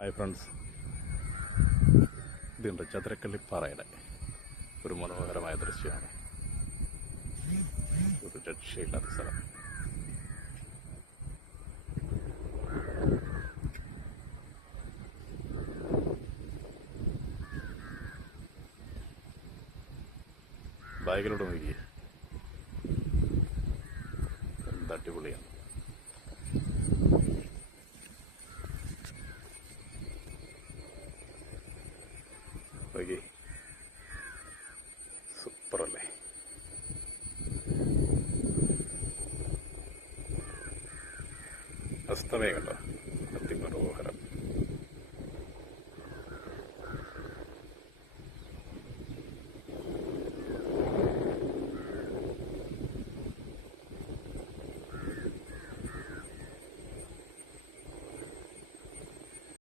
Hi friends ഇതുണ്ട് ചതുരക്കല്ലിപ്പാറയുടെ ഒരു മനോഹരമായ ദൃശ്യമാണ്. ഒരു രക്ഷയില്ലാത്ത സ്ഥലം. ബാഗിലോട്ട് നോക്കി എന്ത് അടിപൊളിയാണ്. നോക്കി സൂപ്പറല്ലേ അസ്തമയം കണ്ടോ?